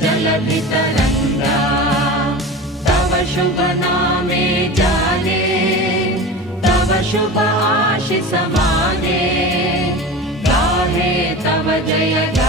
जलधि तरंगा तव शुभ नामे जाने तव शुभ आशीष माने गाहे तव जय